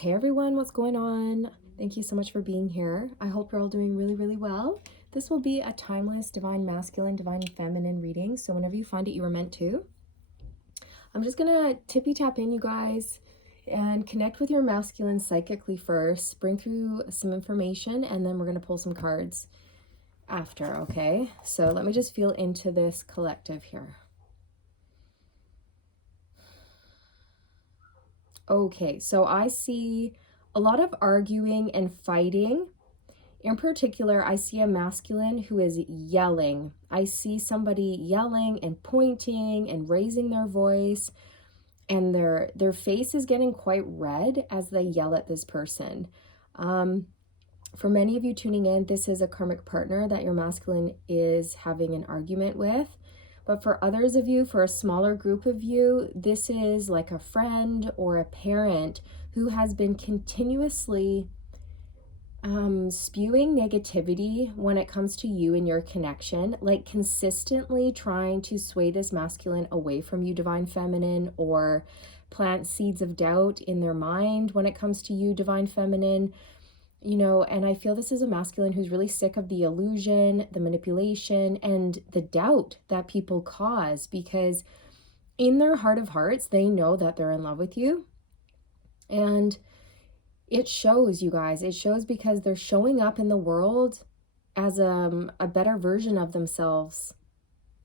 Hey everyone, what's going on? Thank you so much for being here. I hope you're all doing really, really well. This will be a timeless divine masculine, divine feminine reading. So whenever you find it, you were meant to. I'm just gonna tippy tap in, you guys, and connect with your masculine psychically first, bring through some information, and then we're gonna pull some cards after, okay? So let me just feel into this collective here. Okay, so I see a lot of arguing and fighting. In particular, I see a masculine who is yelling. I see somebody yelling and pointing and raising their voice, and their face is getting quite red as they yell at this person. For many of you tuning in, this is a karmic partner that your masculine is having an argument with. But for others of you, for a smaller group of you, this is like a friend or a parent who has been continuously spewing negativity when it comes to you and your connection, like consistently trying to sway this masculine away from you, divine feminine, or plant seeds of doubt in their mind when it comes to you, divine feminine. And I feel this is a masculine who's really sick of the illusion, the manipulation, and the doubt that people cause, because in their heart of hearts, they know that they're in love with you. And it shows, you guys. It shows because they're showing up in the world as a better version of themselves.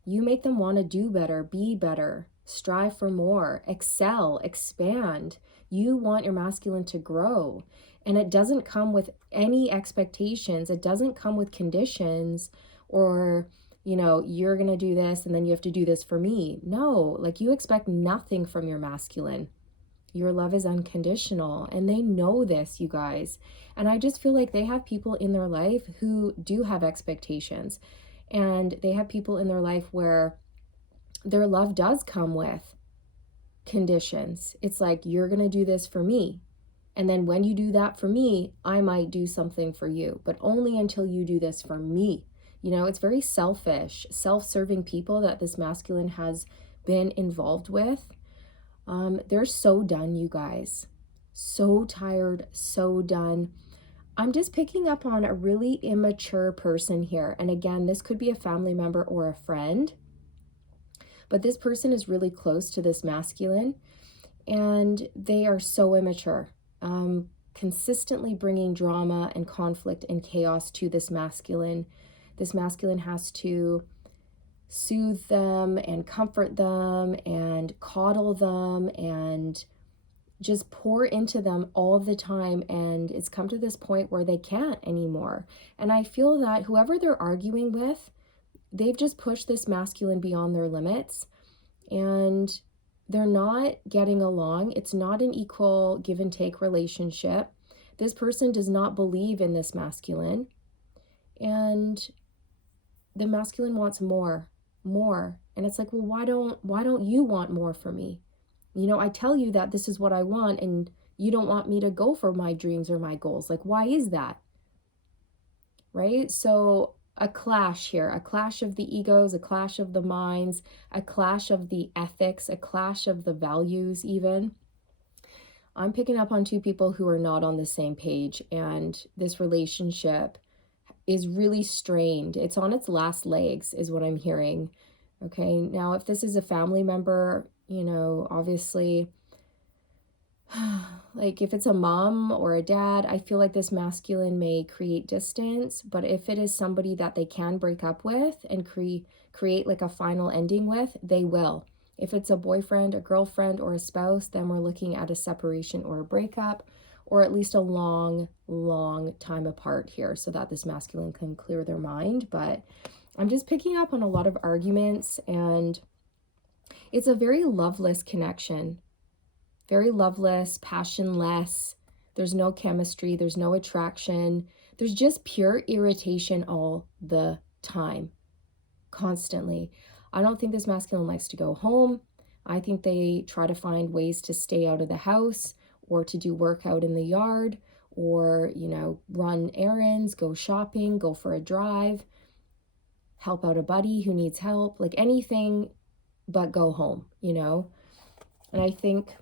You make them want to do better, be better, strive for more, excel, expand. You want your masculine to grow. And it doesn't come with any expectations. It doesn't come with conditions or, you're going to do this and then you have to do this for me. No, like you expect nothing from your masculine. Your love is unconditional, and they know this, you guys. And I just feel like they have people in their life who do have expectations, and they have people in their life where their love does come with conditions. It's like, you're going to do this for me. And then when you do that for me, I might do something for you, but only until you do this for me. It's very selfish, self-serving people that this masculine has been involved with. They're so done, you guys. So tired, so done. I'm just picking up on a really immature person here. And again, this could be a family member or a friend. But this person is really close to this masculine. And they are so immature. Consistently bringing drama and conflict and chaos to this masculine. This masculine has to soothe them and comfort them and coddle them and just pour into them all the time. And it's come to this point where they can't anymore. And I feel that whoever they're arguing with, they've just pushed this masculine beyond their limits, and they're not getting along. It's not an equal give and take relationship. This person does not believe in this masculine, and the masculine wants more. And it's like, well, why don't you want more for me? I tell you that this is what I want, and you don't want me to go for my dreams or my goals. Like, why is that? Right? So a clash here, a clash of the egos, a clash of the minds, a clash of the ethics, a clash of the values even. I'm picking up on two people who are not on the same page, and this relationship is really strained. It's on its last legs is what I'm hearing. Okay, now if this is a family member, obviously, like if it's a mom or a dad, I feel like this masculine may create distance. But if it is somebody that they can break up with and create like a final ending with, they will. If it's a boyfriend, a girlfriend, or a spouse, then we're looking at a separation or a breakup, or at least a long, long time apart here so that this masculine can clear their mind. But I'm just picking up on a lot of arguments, and it's a very loveless connection. Very loveless, passionless. There's no chemistry. There's no attraction. There's just pure irritation all the time, constantly. I don't think this masculine likes to go home. I think they try to find ways to stay out of the house or to do work out in the yard or, run errands, go shopping, go for a drive, help out a buddy who needs help, like anything but go home, And I think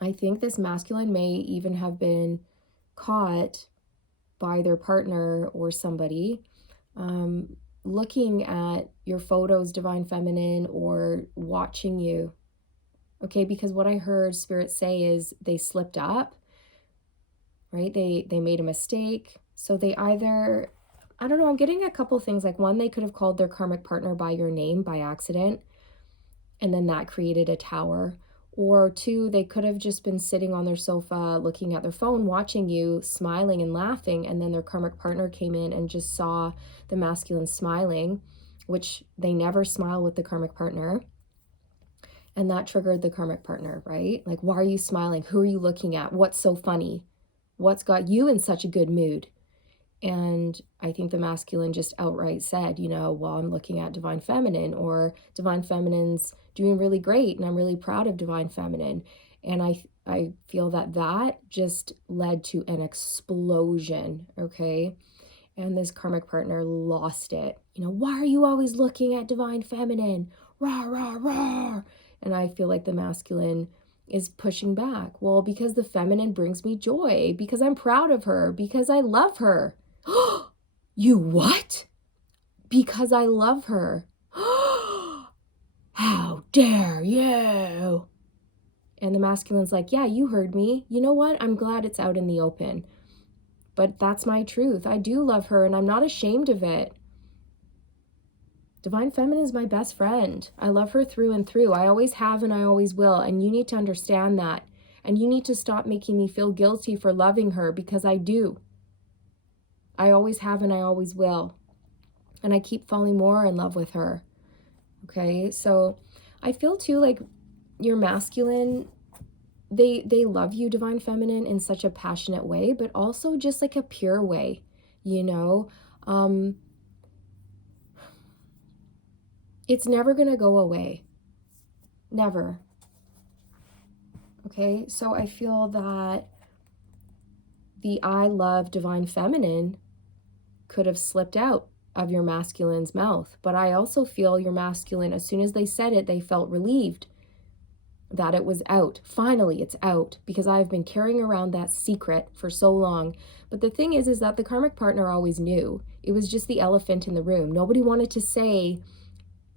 I think this masculine may even have been caught by their partner or somebody looking at your photos, divine feminine, or watching you. Okay, because what I heard Spirit say is they slipped up, right? They made a mistake. So they either, I don't know, I'm getting a couple things. Like, one, they could have called their karmic partner by your name by accident, and then that created a tower. Or two, they could have just been sitting on their sofa looking at their phone, watching you, smiling and laughing, and then their karmic partner came in and just saw the masculine smiling, which they never smile with the karmic partner. And that triggered the karmic partner, right? Like, why are you smiling? Who are you looking at? What's so funny? What's got you in such a good mood? And I think the masculine just outright said, well, I'm looking at divine feminine, or divine feminine's doing really great and I'm really proud of divine feminine. And I feel that just led to an explosion, okay? And this karmic partner lost it. Why are you always looking at divine feminine? Rah, rah, rah. And I feel like the masculine is pushing back. Well, because the feminine brings me joy, because I'm proud of her, because I love her. You what? Because I love her. How dare you? And the masculine's like, yeah, you heard me. You know what? I'm glad it's out in the open. But that's my truth. I do love her and I'm not ashamed of it. Divine feminine is my best friend. I love her through and through. I always have and I always will. And you need to understand that. And you need to stop making me feel guilty for loving her, because I do. I always have and I always will. And I keep falling more in love with her. Okay, so I feel too like your masculine, they love you, divine feminine, in such a passionate way, but also just like a pure way, It's never going to go away. Never. Okay, so I feel that the I love divine feminine could have slipped out of your masculine's mouth. But I also feel your masculine, as soon as they said it, they felt relieved that it was out. Finally, it's out, because I've been carrying around that secret for so long. But the thing is that the karmic partner always knew. It was just the elephant in the room. Nobody wanted to say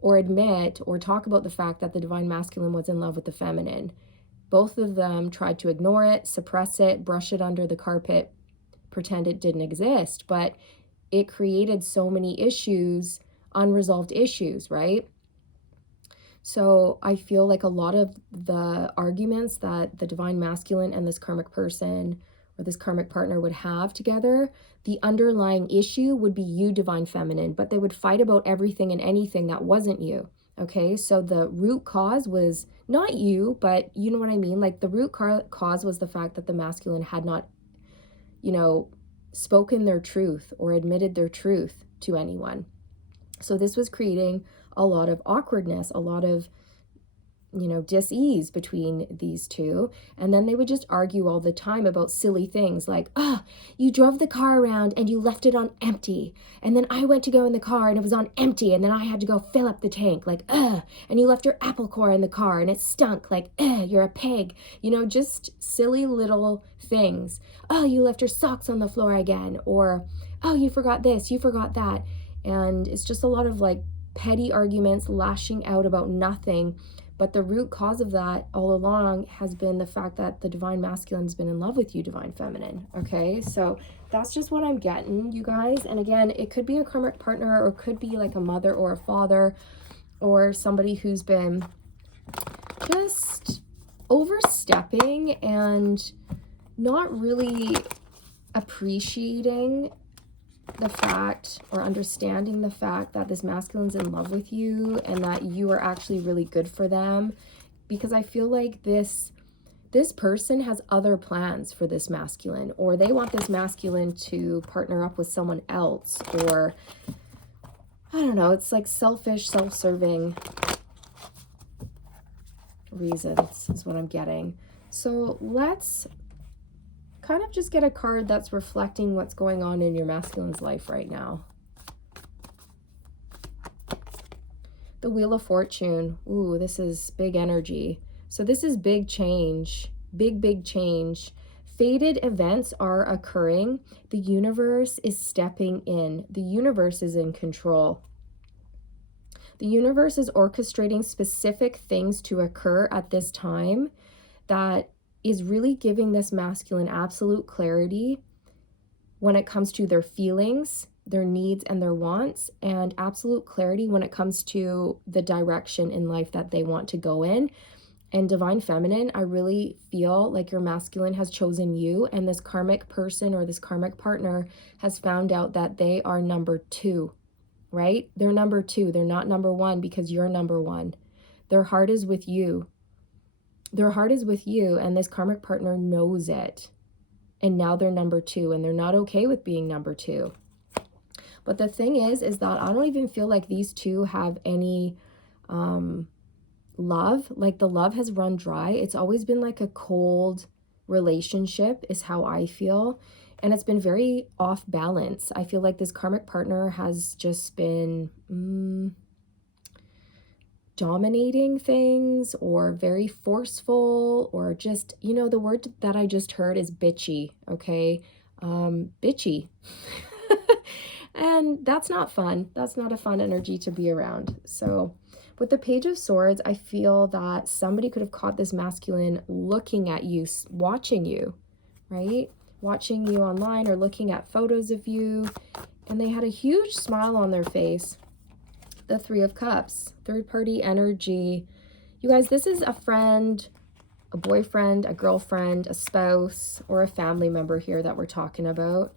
or admit or talk about the fact that the divine masculine was in love with the feminine. Both of them tried to ignore it, suppress it, brush it under the carpet, pretend it didn't exist, but it created so many issues, unresolved issues, right? So I feel like a lot of the arguments that the divine masculine and this karmic person or this karmic partner would have together, the underlying issue would be you, divine feminine, but they would fight about everything and anything that wasn't you. Okay, so the root cause was not you, but you know what I mean? Like, the root cause was the fact that the masculine had not, spoken their truth or admitted their truth to anyone. So this was creating a lot of awkwardness, a lot of, dis-ease between these two. And then they would just argue all the time about silly things like, you drove the car around and you left it on empty. And then I went to go in the car and it was on empty. And then I had to go fill up the tank, like, and you left your apple core in the car and it stunk, like, you're a pig. Just silly little things. Oh, you left your socks on the floor again. Or, oh, you forgot this, you forgot that. And it's just a lot of like petty arguments, lashing out about nothing. But the root cause of that all along has been the fact that the divine masculine's been in love with you, divine feminine. Okay, so that's just what I'm getting, you guys. And again, it could be a karmic partner, or it could be like a mother or a father, or somebody who's been just overstepping and not really appreciating the fact or understanding the fact that this masculine's in love with you and that you are actually really good for them. Because I feel like this person has other plans for this masculine, or they want this masculine to partner up with someone else, or I don't know, it's like selfish, self-serving reasons is what I'm getting. So let's kind of just get a card that's reflecting what's going on in your masculine's life right now. The Wheel of Fortune. Ooh, this is big energy. So this is big change. big change. Fated events are occurring. The universe is stepping in. The universe is in control. The universe is orchestrating specific things to occur at this time that is really giving this masculine absolute clarity when it comes to their feelings, their needs, and their wants, and absolute clarity when it comes to the direction in life that they want to go in. And divine feminine, I really feel like your masculine has chosen you, and this karmic person or this karmic partner has found out that they are number 2, right? They're number 2. They're not number 1 because you're number 1. Their heart is with you. Their heart is with you, and this karmic partner knows it. And now they're number 2, and they're not okay with being number 2. But the thing is that I don't even feel like these two have any love. Like the love has run dry. It's always been like a cold relationship is how I feel. And it's been very off balance. I feel like this karmic partner has just been dominating things, or very forceful, or just, you know, the word that I just heard is bitchy, okay? Bitchy. And that's not fun. That's not a fun energy to be around. So with the Page of Swords, I feel that somebody could have caught this masculine looking at you, watching you, right? Watching you online or looking at photos of you, and they had a huge smile on their face. The Three of Cups, third-party energy. You guys, this is a friend, a boyfriend, a girlfriend, a spouse, or a family member here that we're talking about.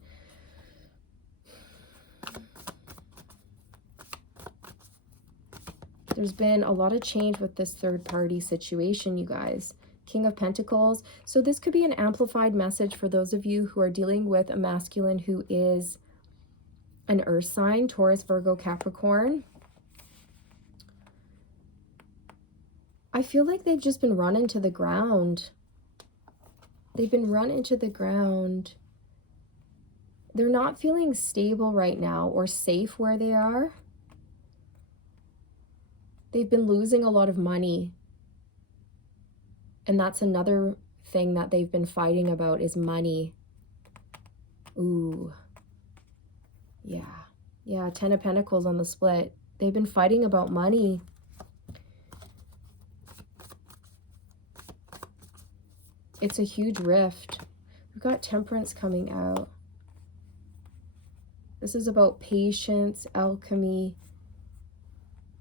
There's been a lot of change with this third-party situation, you guys. King of Pentacles. So this could be an amplified message for those of you who are dealing with a masculine who is an earth sign, Taurus, Virgo, Capricorn. I feel like they've just been run into the ground. They've been run into the ground. They're not feeling stable right now or safe where they are. They've been losing a lot of money. And that's another thing that they've been fighting about is money. Ooh. Yeah. Yeah, 10 of Pentacles on the split. They've been fighting about money. It's a huge rift. We've got Temperance coming out. This is about patience, alchemy,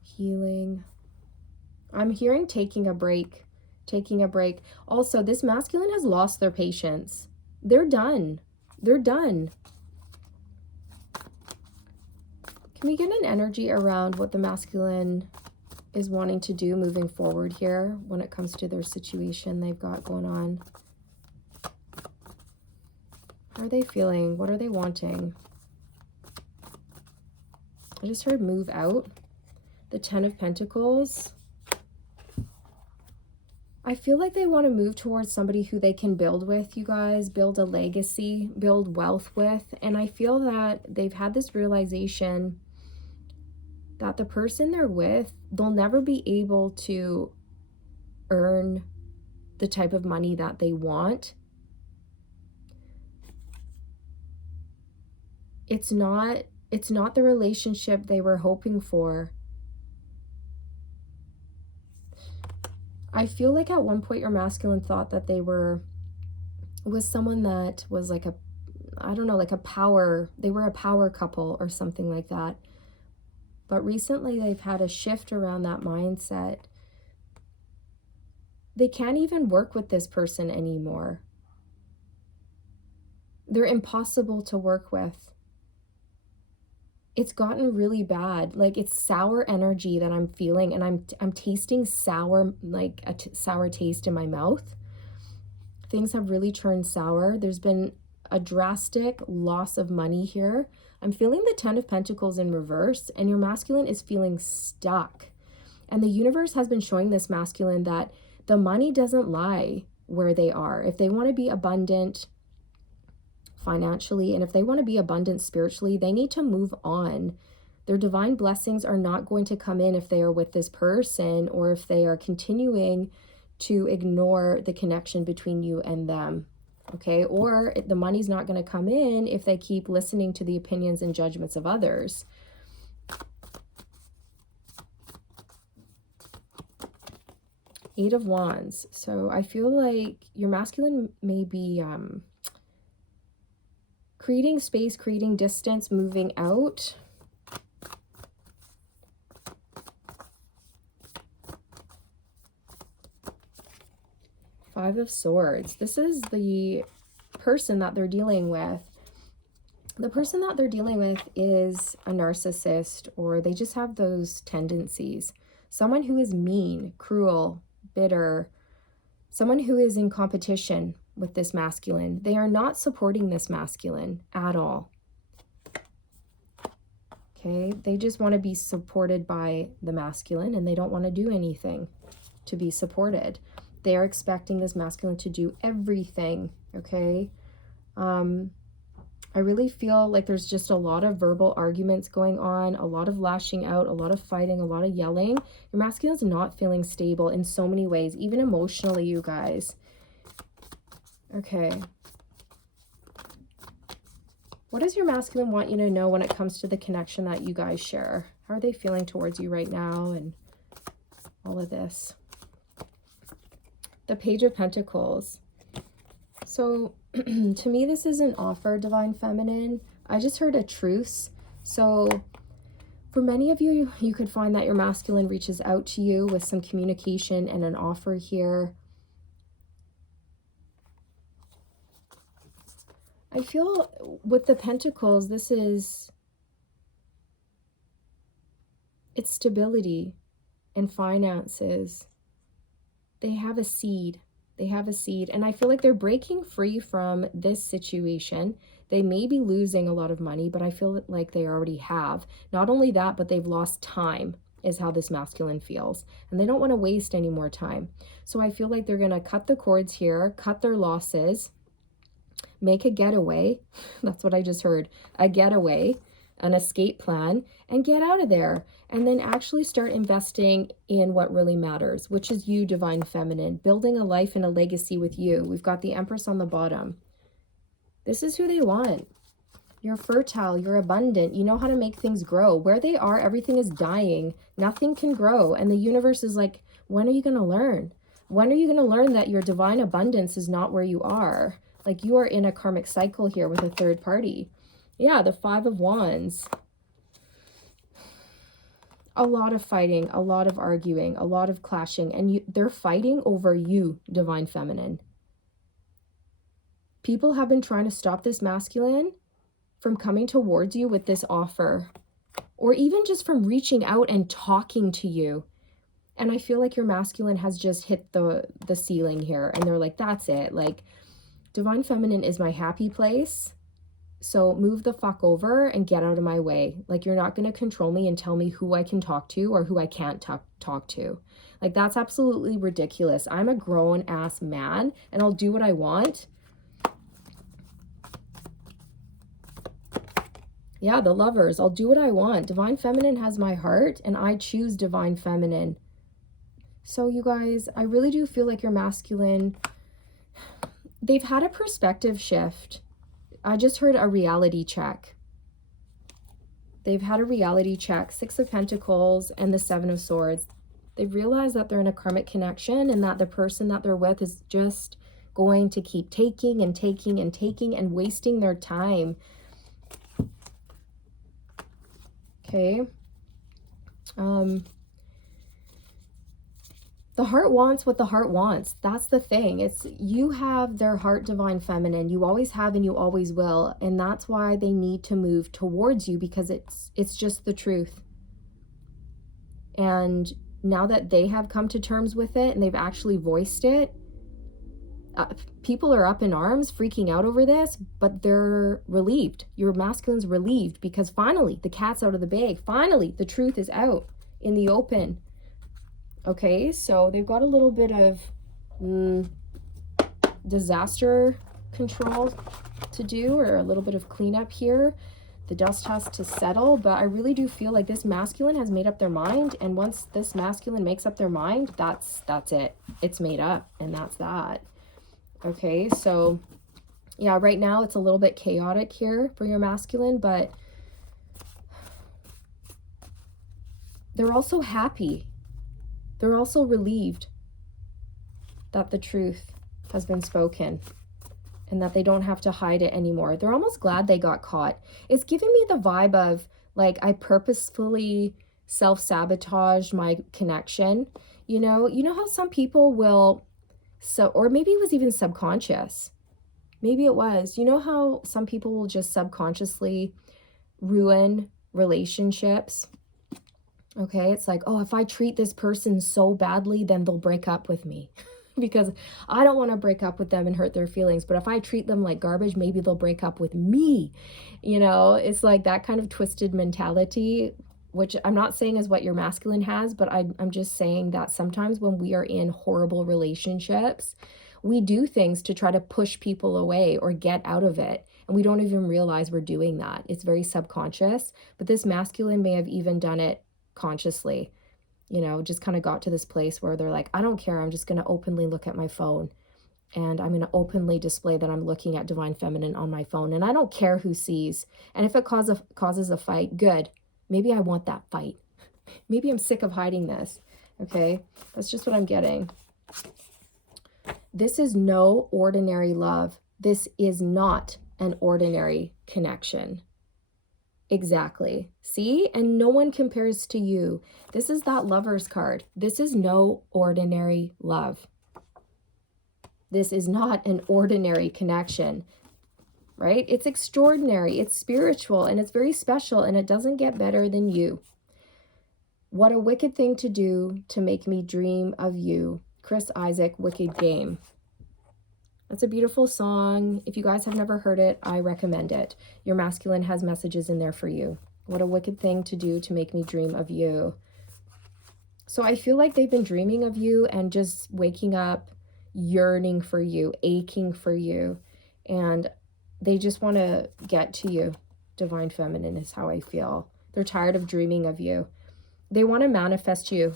healing. I'm hearing taking a break. Taking a break. Also, this masculine has lost their patience. They're done. They're done. Can we get an energy around what the masculine is wanting to do moving forward here when it comes to their situation they've got going on? How are they feeling? What are they wanting? I just heard move out. The 10 of Pentacles. I feel like they want to move towards somebody who they can build with, you guys, build a legacy, build wealth with. And I feel that they've had this realization that the person they're with, they'll never be able to earn the type of money that they want. It's not the relationship they were hoping for. I feel like at one point your masculine thought that they were with someone that was like a, I don't know, like a power, they were a power couple or something like that. But recently they've had a shift around that mindset. They can't even work with this person anymore. They're impossible to work with. It's gotten really bad. Like, it's sour energy that I'm feeling, and I'm tasting sour, like a sour taste in my mouth. Things have really turned sour. There's been a drastic loss of money here. I'm feeling the 10 of Pentacles in reverse, and your masculine is feeling stuck. And the universe has been showing this masculine that the money doesn't lie where they are. If they want to be abundant financially, and if they want to be abundant spiritually, they need to move on. Their divine blessings are not going to come in if they are with this person, or if they are continuing to ignore the connection between you and them. Okay, or the money's not going to come in if they keep listening to the opinions and judgments of others. Eight of Wands. So I feel like your masculine may be creating space, creating distance, moving out. Five of Swords. This is the person that they're dealing with. The person that they're dealing with is a narcissist, or they just have those tendencies. Someone who is mean, cruel, bitter, someone who is in competition with this masculine. They are not supporting this masculine at all. Okay, they just want to be supported by the masculine, and they don't want to do anything to be supported. They're expecting this masculine to do everything, okay? I really feel like there's just a lot of verbal arguments going on, a lot of lashing out, a lot of fighting, a lot of yelling. Your masculine is not feeling stable in so many ways, even emotionally, you guys. Okay. What does your masculine want you to know when it comes to the connection that you guys share? How are they feeling towards you right now and all of this? The Page of Pentacles. So to me, this is an offer, Divine Feminine. I just heard a truce. So for many of you, you could find that your masculine reaches out to you with some communication and an offer here. I feel with the Pentacles, it's stability and finances. They have a seed. They have a seed. And I feel like they're breaking free from this situation. They may be losing a lot of money, but I feel like they already have. Not only that, but they've lost time, is how this masculine feels. And they don't want to waste any more time. So I feel like they're going to cut the cords here, cut their losses, make a getaway. That's what I just heard. A getaway, an escape plan, and get out of there. And then actually start investing in what really matters, which is you, Divine Feminine, building a life and a legacy with you. We've got the Empress on the bottom. This is who they want. You're fertile, you're abundant, you know how to make things grow. Where they are, everything is dying. Nothing can grow. And the universe is like, when are you going to learn? When are you going to learn that your divine abundance is not where you are? Like, you are in a karmic cycle here with a third party. Yeah, the Five of Wands. A lot of fighting, a lot of arguing, a lot of clashing, and they're fighting over you, Divine Feminine. People have been trying to stop this masculine from coming towards you with this offer, or even just from reaching out and talking to you. And I feel like your masculine has just hit the ceiling here, and they're like, that's it. Like, Divine Feminine is my happy place. So move the fuck over and get out of my way. Like, you're not going to control me and tell me who I can talk to or who I can't talk to. Like, that's absolutely ridiculous. I'm a grown ass man and I'll do what I want. Yeah, the Lovers. I'll do what I want. Divine Feminine has my heart and I choose Divine Feminine. So you guys, I really do feel like your masculine, they've had a perspective shift. I just heard a reality check. They've had a reality check. Six of Pentacles and the Seven of Swords. They've realized that they're in a karmic connection and that the person that they're with is just going to keep taking and taking and taking and wasting their time. Okay. The heart wants what the heart wants. That's the thing. It's, you have their heart, Divine Feminine. You always have and you always will. And that's why they need to move towards you, because it's just the truth. And now that they have come to terms with it and they've actually voiced it, people are up in arms, freaking out over this, but they're relieved. Your masculine's relieved because finally the cat's out of the bag. Finally, the truth is out in the open. Okay, so they've got a little bit of disaster control to do, or a little bit of cleanup here. The dust has to settle, but I really do feel like this masculine has made up their mind. And once this masculine makes up their mind, that's it. It's made up, and that's that. Okay, so yeah, right now it's a little bit chaotic here for your masculine, but they're also happy. They're also relieved that the truth has been spoken and that they don't have to hide it anymore. They're almost glad they got caught. It's giving me the vibe of like I purposefully self-sabotaged my connection. You know how some people will, or maybe it was even subconscious. Maybe it was. You know how some people will just subconsciously ruin relationships? Okay, it's like, oh, if I treat this person so badly, then they'll break up with me. Because I don't want to break up with them and hurt their feelings. But if I treat them like garbage, maybe they'll break up with me. It's like that kind of twisted mentality, which I'm not saying is what your masculine has, but I'm just saying that sometimes when we are in horrible relationships, we do things to try to push people away or get out of it. And we don't even realize we're doing that. It's very subconscious. But this masculine may have even done it consciously, just kind of got to this place where they're like, I don't care. I'm just going to openly look at my phone, and I'm going to openly display that I'm looking at divine feminine on my phone. And I don't care who sees. And if it causes a fight, good. Maybe I want that fight. Maybe I'm sick of hiding this. Okay. That's just what I'm getting. This is no ordinary love. This is not an ordinary connection. Exactly. See? And no one compares to you. This is that Lover's card. This is no ordinary love. This is not an ordinary connection, right? It's extraordinary. It's spiritual, and it's very special, and it doesn't get better than you. What a wicked thing to do to make me dream of you. Chris Isaak, Wicked Game. That's a beautiful song. If you guys have never heard it, I recommend it. Your masculine has messages in there for you. What a wicked thing to do to make me dream of you. So I feel like they've been dreaming of you and just waking up, yearning for you, aching for you. And they just want to get to you. Divine feminine is how I feel. They're tired of dreaming of you. They want to manifest you.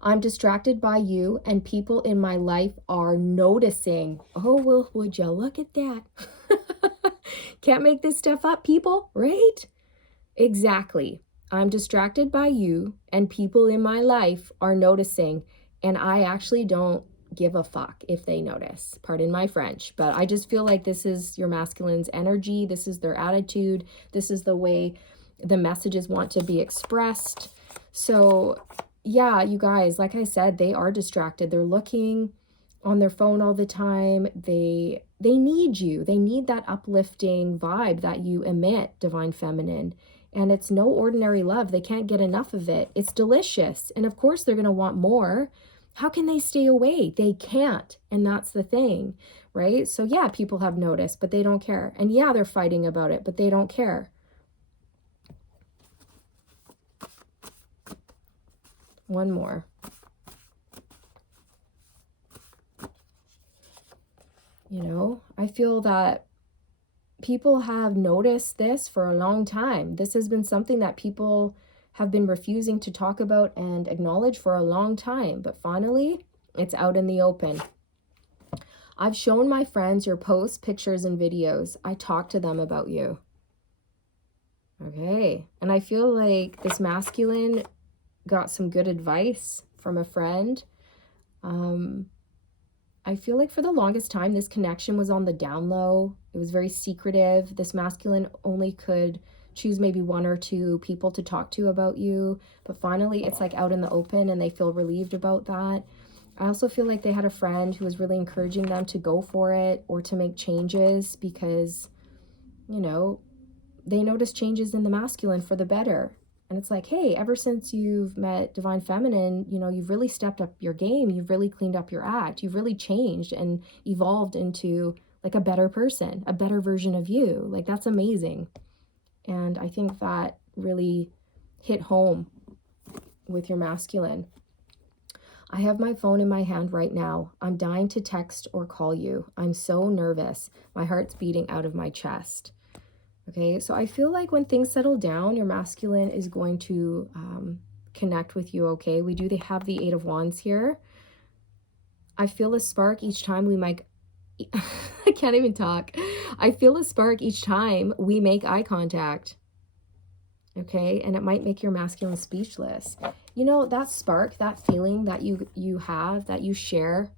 I'm distracted by you, and people in my life are noticing. Oh, well, would you look at that? Can't make this stuff up, people, right? Exactly. I'm distracted by you, and people in my life are noticing, and I actually don't give a fuck if they notice. Pardon my French, but I just feel like this is your masculine's energy. This is their attitude. This is the way the messages want to be expressed. So yeah, you guys, like I said, they are distracted. They're looking on their phone all the time. They need you. They need that uplifting vibe that you emit, divine feminine. And it's no ordinary love. They can't get enough of it. It's delicious. And of course, they're going to want more. How can they stay away? They can't. And that's the thing, right? So yeah, people have noticed, but they don't care. And yeah, they're fighting about it, but they don't care. One more. I feel that people have noticed this for a long time. This has been something that people have been refusing to talk about and acknowledge for a long time. But finally, it's out in the open. I've shown my friends your posts, pictures, and videos. I talk to them about you. Okay. And I feel like this masculine got some good advice from a friend. I feel like for the longest time, this connection was on the down low. It was very secretive. This masculine only could choose maybe one or two people to talk to about you. But finally, it's like out in the open, and they feel relieved about that. I also feel like they had a friend who was really encouraging them to go for it or to make changes because, they noticed changes in the masculine for the better. And it's like, hey, ever since you've met divine feminine, you've really stepped up your game. You've really cleaned up your act. You've really changed and evolved into like a better person, a better version of you. Like, that's amazing. And I think that really hit home with your masculine. I have my phone in my hand right now. I'm dying to text or call you. I'm so nervous. My heart's beating out of my chest. Okay, so I feel like when things settle down, your masculine is going to connect with you, okay? We do have the Eight of Wands here. I feel a spark each time we make, I can't even talk. I feel a spark each time we make eye contact, okay? And it might make your masculine speechless. You know, that spark, that feeling that you have, that you share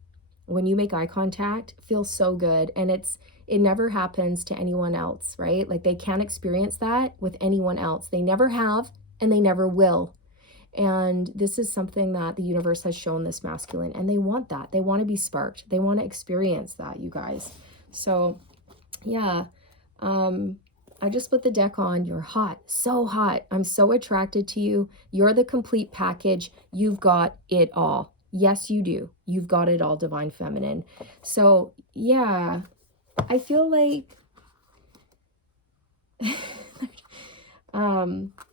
when you make eye contact feels so good. And it never happens to anyone else, right? Like they can't experience that with anyone else. They never have, and they never will. And this is something that the universe has shown this masculine, and they want that. They want to be sparked. They want to experience that, you guys. So yeah, I just put the deck on. You're hot, so hot. I'm so attracted to you. You're the complete package. You've got it all. Yes, you do. You've got it all, Divine Feminine. So yeah, I feel like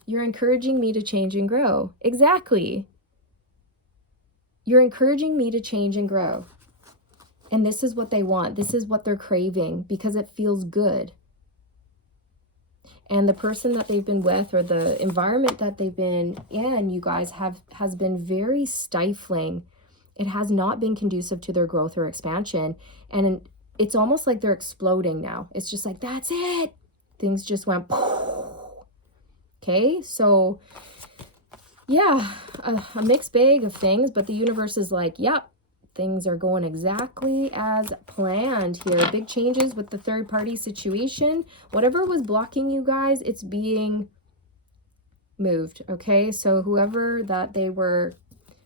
you're encouraging me to change and grow. Exactly. You're encouraging me to change and grow. And this is what they want. This is what they're craving because it feels good. And the person that they've been with, or the environment that they've been in, you guys, has been very stifling. It has not been conducive to their growth or expansion. And it's almost like they're exploding now. It's just like, that's it. Things just went, okay? So yeah, a mixed bag of things, but the universe is like, yep, things are going exactly as planned here. Big changes with the third party situation. Whatever was blocking you guys, it's being moved, okay? So whoever that they were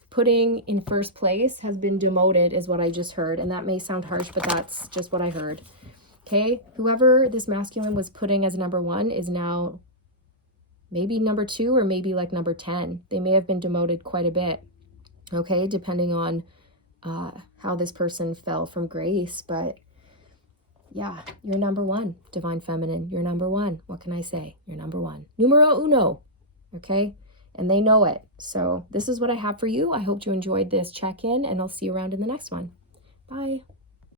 putting in first place has been demoted, is what I just heard. And that may sound harsh, but that's just what I heard. Okay, whoever this masculine was putting as number 1 is now maybe number 2, or maybe like number 10. They may have been demoted quite a bit, okay, depending on how this person fell from grace. But yeah, you're number 1, Divine Feminine. You're number 1. What can I say? You're number 1. Numero uno, okay? And they know it. So this is what I have for you. I hope you enjoyed this check-in, and I'll see you around in the next one. Bye.